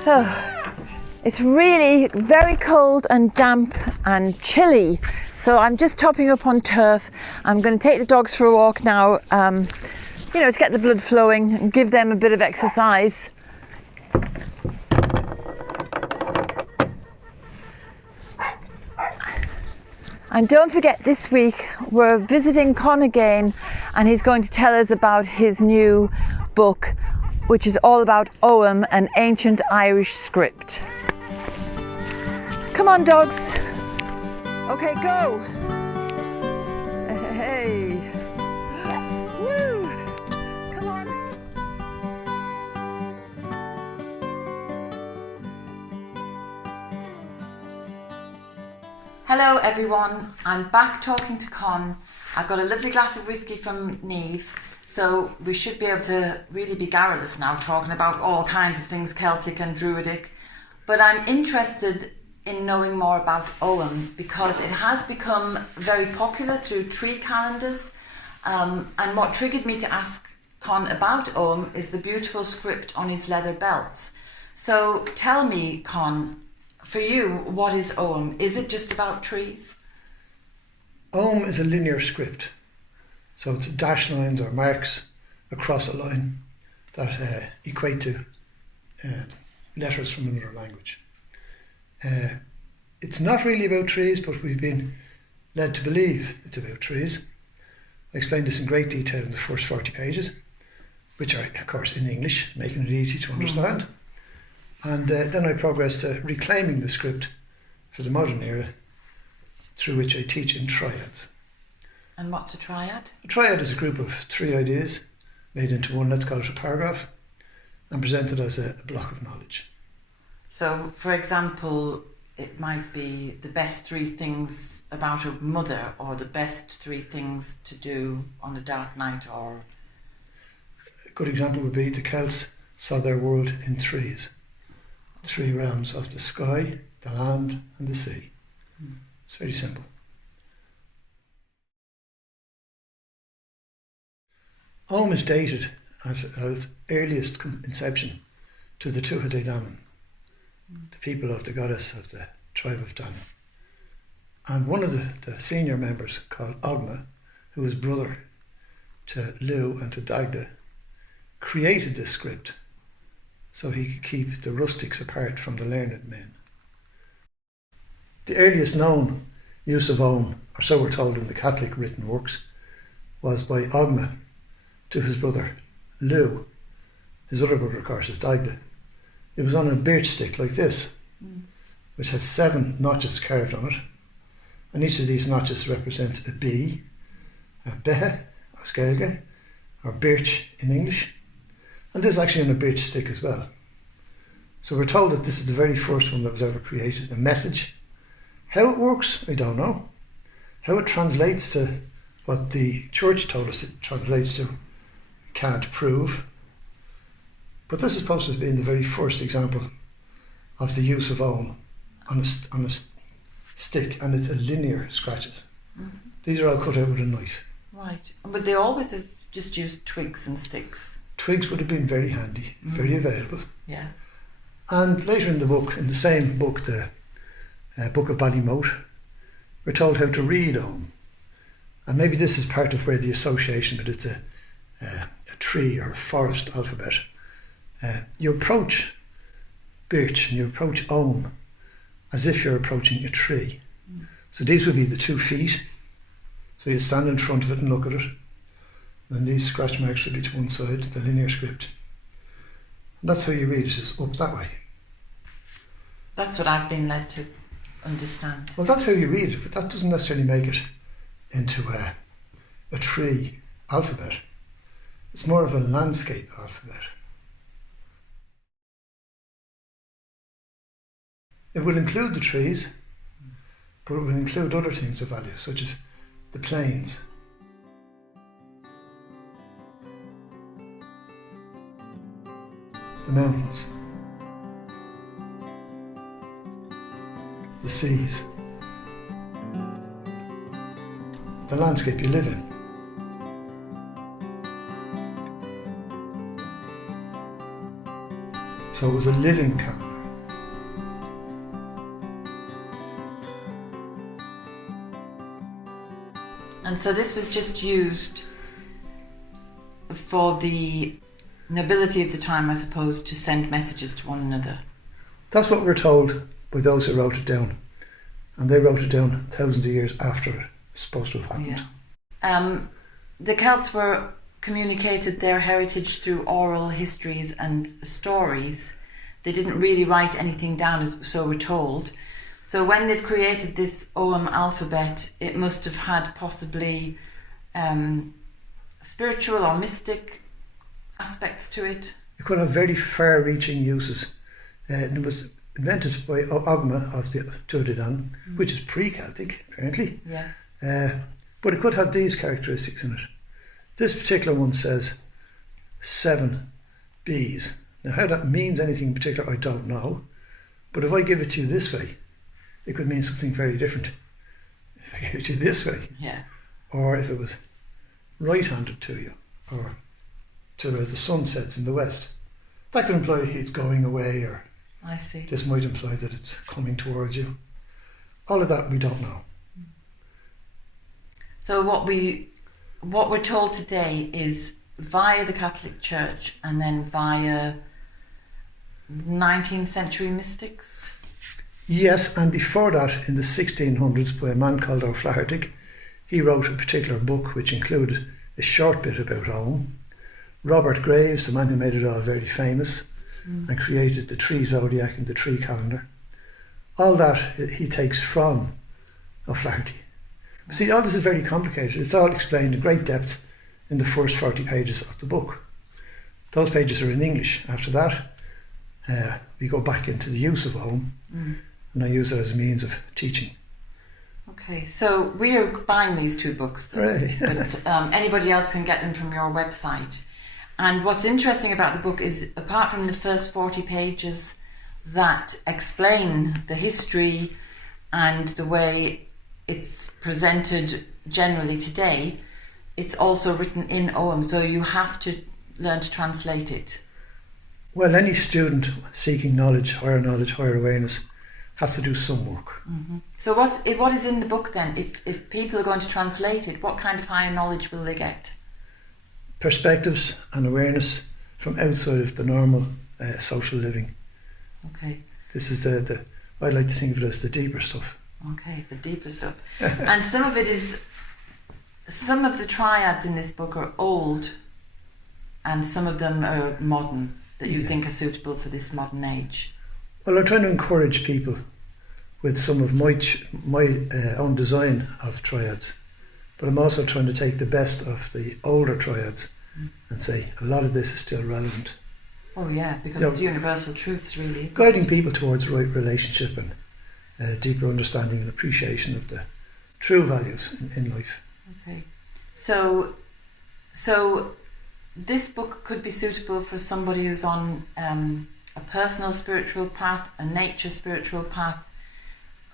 So it's really very cold and damp and chilly, so I'm just topping up on turf. I'm going to take the dogs for a walk now, to get the blood flowing and give them a bit of exercise. And don't forget, this week we're visiting Con again, and he's going to tell us about his new book, which is all about Ogham, an ancient Irish script. Come on, dogs. Okay, go. Hey. Woo. Come on. Hello everyone, I'm back talking to Con. I've got a lovely glass of whiskey from Niamh, so we should be able to really be garrulous now, talking about all kinds of things Celtic and Druidic. But I'm interested in knowing more about Ogham because it has become very popular through tree calendars. And what triggered me to ask Con about Ogham is the beautiful script on his leather belts. So tell me, Con, for you, what is Ogham? Is it just about trees? Ogham is a linear script. So it's dash lines or marks across a line that equate to letters from another language. It's not really about trees, but we've been led to believe it's about trees. I explained this in great detail in the first 40 pages, which are, of course, in English, making it easy to understand. And then I progressed to reclaiming the script for the modern era, through which I teach in triads. And what's a triad? A triad is a group of three ideas made into one, let's call it a paragraph, and presented as a block of knowledge. So, for example, it might be the best three things about a mother, or the best three things to do on a dark night, or... A good example would be the Celts saw their world in threes. Three realms of the sky, the land and the sea. It's very simple. Ogham is dated at its earliest inception to the Tuatha De Danann, the people of the goddess of the tribe of Danu. And one of the senior members, called Ogham, who was brother to Lu and to Dagda, created this script so he could keep the rustics apart from the learned men. The earliest known use of Ogham, or so we're told in the Catholic written works, was by Ogham to his brother Lu. His other brother, of course, is Dagda. It was on a birch stick like this, which has 7 notches carved on it, and each of these notches represents a bee, a behe, or skelge, or birch in English. And this is actually on a birch stick as well. So we're told that this is the very first one that was ever created, a message. How it works, I don't know. How it translates to what the church told us it translates to, can't prove. But this is supposed to have been the very first example of the use of Ogham on a stick, and it's a linear scratches. Mm-hmm. These are all cut out with a knife. Right, but they always have just used twigs and sticks. Twigs would have been very handy, very available. Yeah. And later in the book, in the same book, the Book of Ballymote, we're told how to read Ogham. And maybe this is part of where the association with it's a tree or a forest alphabet. You approach birch and you approach Ogham as if you're approaching a tree. So these would be the 2 feet. So you stand in front of it and look at it. And these scratch marks would be to one side, the linear script. And that's how you read it, is up that way. That's what I've been led to understand. Well, that's how you read it, but that doesn't necessarily make it into a tree alphabet. It's more of a landscape alphabet. It will include the trees, but it will include other things of value, such as the plains, the mountains, the seas, the landscape you live in. So it was a living calendar. And so this was just used for the nobility of the time, I suppose, to send messages to one another. That's what we're told by those who wrote it down. And they wrote it down thousands of years after it's supposed to have happened. Yeah. The Celts were communicated their heritage through oral histories and stories. They didn't really write anything down, so we're told. So when they've created this Ogham alphabet, it must have had possibly spiritual or mystic aspects to it. It could have very far-reaching uses. And it was invented by Ogham of the Druid, which is pre-Celtic, apparently. Yes. But it could have these characteristics in it. This particular one says 7 bees. Now, how that means anything in particular, I don't know. But if I give it to you this way, it could mean something very different. If I gave it to you this way, Yeah. or if it was right-handed to you, or to where the sun sets in the west, that could imply it's going away, or I see. this might imply that it's coming towards you. All of that we don't know. So what we're told today is via the Catholic Church and then via 19th century mystics. Yes, and before that, in the 1600s, by a man called O'Flaherty, he wrote a particular book which included a short bit about Ogham. Robert Graves, the man who made it all very famous, and created the tree zodiac and the tree calendar. All that he takes from O'Flaherty. See, all this is very complicated. It's all explained in great depth in the first 40 pages of the book. Those pages are in English. After that, we go back into the use of Ogham, and I use it as a means of teaching. Okay, so we're buying these 2 books, Hooray. but anybody else can get them from your website. And what's interesting about the book is, apart from the first 40 pages that explain the history and the way it's presented generally today, it's also written in Ogham, so you have to learn to translate it. Well, any student seeking knowledge, higher awareness, has to do some work. So what is in the book then? If people are going to translate it, what kind of higher knowledge will they get? Perspectives and awareness from outside of the normal social living. Okay. This is the I like to think of it as the deeper stuff. Okay, the deeper stuff. And some of the triads in this book are old, and some of them are modern, that you think are suitable for this modern age. Well, I'm trying to encourage people with some of my own design of triads, but I'm also trying to take the best of the older triads and say a lot of this is still relevant. Oh yeah, because it's universal truths, really, isn't guiding it? people towards the right relationship and deeper understanding and appreciation of the true values in life. Okay, so this book could be suitable for somebody who's on a personal spiritual path, a nature spiritual path,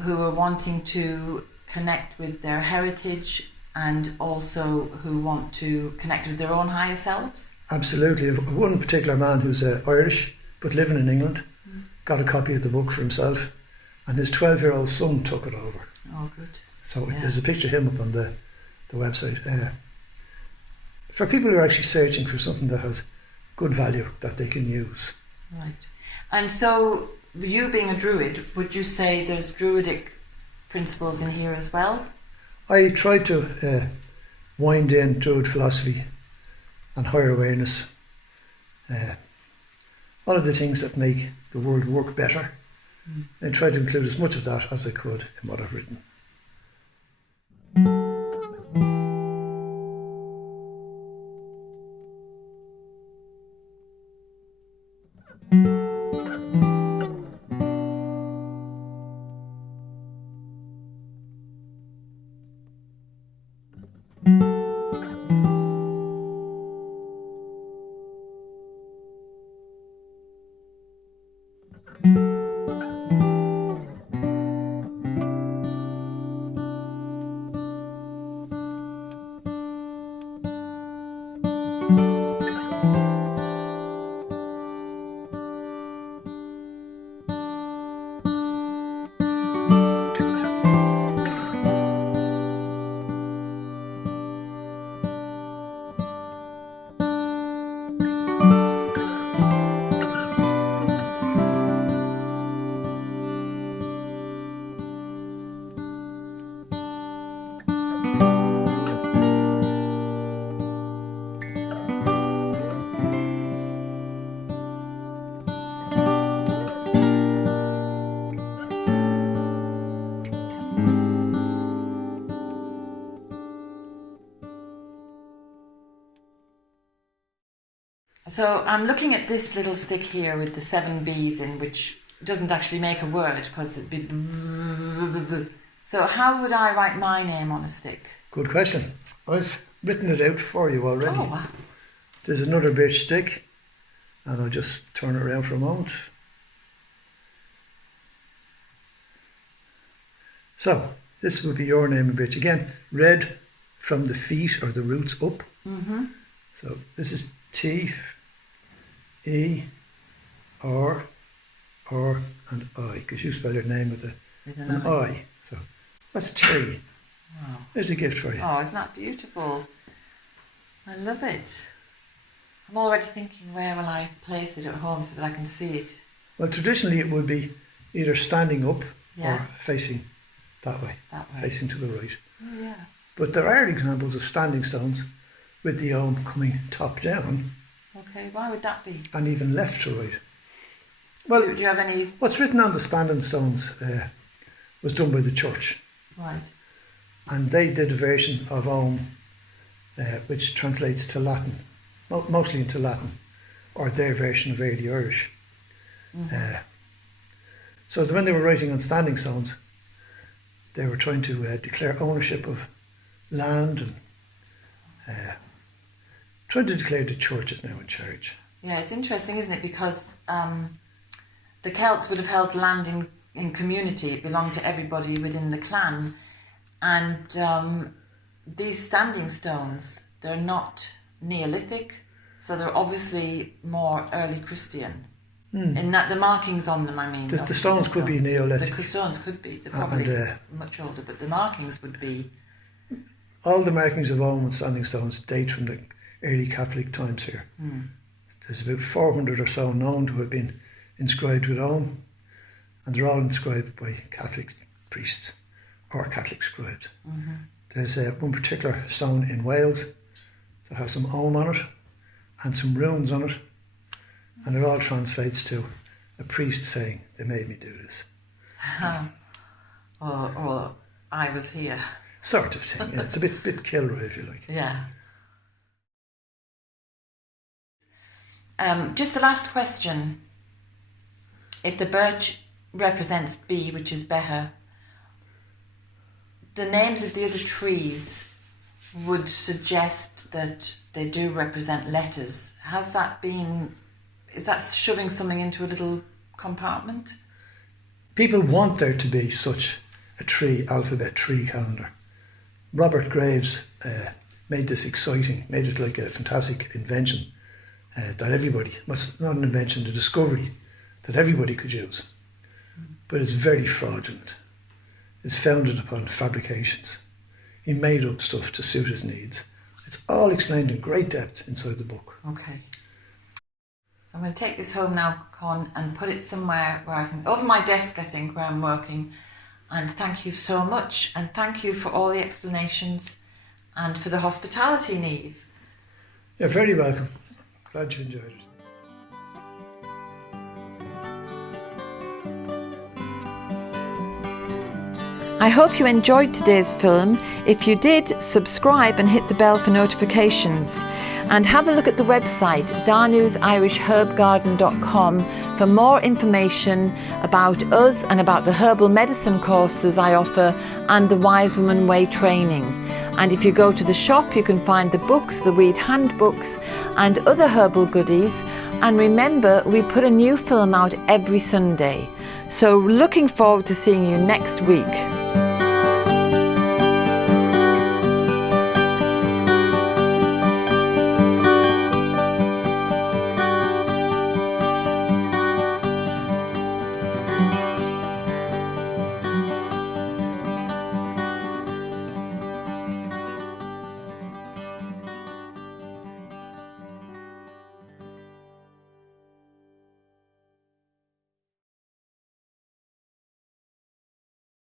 who are wanting to connect with their heritage and also who want to connect with their own higher selves. Absolutely. One particular man who's Irish but living in England got a copy of the book for himself, and his 12-year-old son took it over. Oh, good. So there's a picture of him up on the website. For people who are actually searching for something that has good value that they can use. Right. And so, you being a Druid, would you say there's Druidic principles in here as well? I tried to wind in Druid philosophy and higher awareness. All of the things that make the world work better. I tried to include as much of that as I could in what I've written. So I'm looking at this little stick here with the 7 B's in, which doesn't actually make a word because it'd be... So how would I write my name on a stick? Good question. I've written it out for you already. Oh, wow. There's another birch stick, and I'll just turn it around for a moment. So, this would be your name in birch. Again, red from the feet or the roots up. Mm-hmm. So, this is T, E, R, and I, because you spell your name with an I. So, that's Terry. Wow. There's a gift for you. Oh, isn't that beautiful? I love it. I'm already thinking, where will I place it at home so that I can see it? Well, traditionally it would be either standing up Yeah. or facing that way, facing to the right. Oh, yeah. But there are examples of standing stones with the Ogham coming top down Okay, why would that be? and even left to right. Well, Do you have any... what's written on the standing stones was done by the church, Right. and they did a version of Ogham which translates to Latin, mostly into Latin, or their version of early Irish. Mm-hmm. So when they were writing on standing stones, they were trying to declare ownership of land and trying to declare the church is now in charge. Yeah, it's interesting, isn't it? Because the Celts would have held land in community. It belonged to everybody within the clan. And these standing stones, they're not Neolithic, so they're obviously more early Christian. In that the markings on them, I mean. The stones could be Neolithic. The stones could be. They're probably much older, but the markings would be... All the markings of Ogham and standing stones date from the early Catholic times here. There's about 400 or so known to have been inscribed with Ogham, and they're all inscribed by Catholic priests or Catholic scribes. There's one particular stone in Wales that has some Ogham on it and some runes on it, and it all translates to a priest saying, "They made me do this." or I was here. Sort of thing. Yeah, it's a bit Kilroy, if you like. Yeah. Just the last question. If the birch represents B, which is Beher, the names of the other trees would suggest that they do represent letters. Is that shoving something into a little compartment? People want there to be such a alphabet tree calendar. Robert Graves made this exciting, made it like a fantastic invention that everybody, not an invention, a discovery that everybody could use. But it's very fraudulent. It's founded upon fabrications. He made up stuff to suit his needs. It's all explained in great depth inside the book. Okay. I'm going to take this home now, Con, and put it somewhere where I can, over my desk, I think, where I'm working. And thank you so much. And thank you for all the explanations and for the hospitality, Niamh. You're very welcome. Glad you enjoyed it. I hope you enjoyed today's film. If you did, subscribe and hit the bell for notifications. And have a look at the website danusirishherbgarden.com for more information about us and about the herbal medicine courses I offer and the Wise Woman Way training. And if you go to the shop, you can find the books, the weed handbooks and other herbal goodies. And remember, we put a new film out every Sunday. So looking forward to seeing you next week.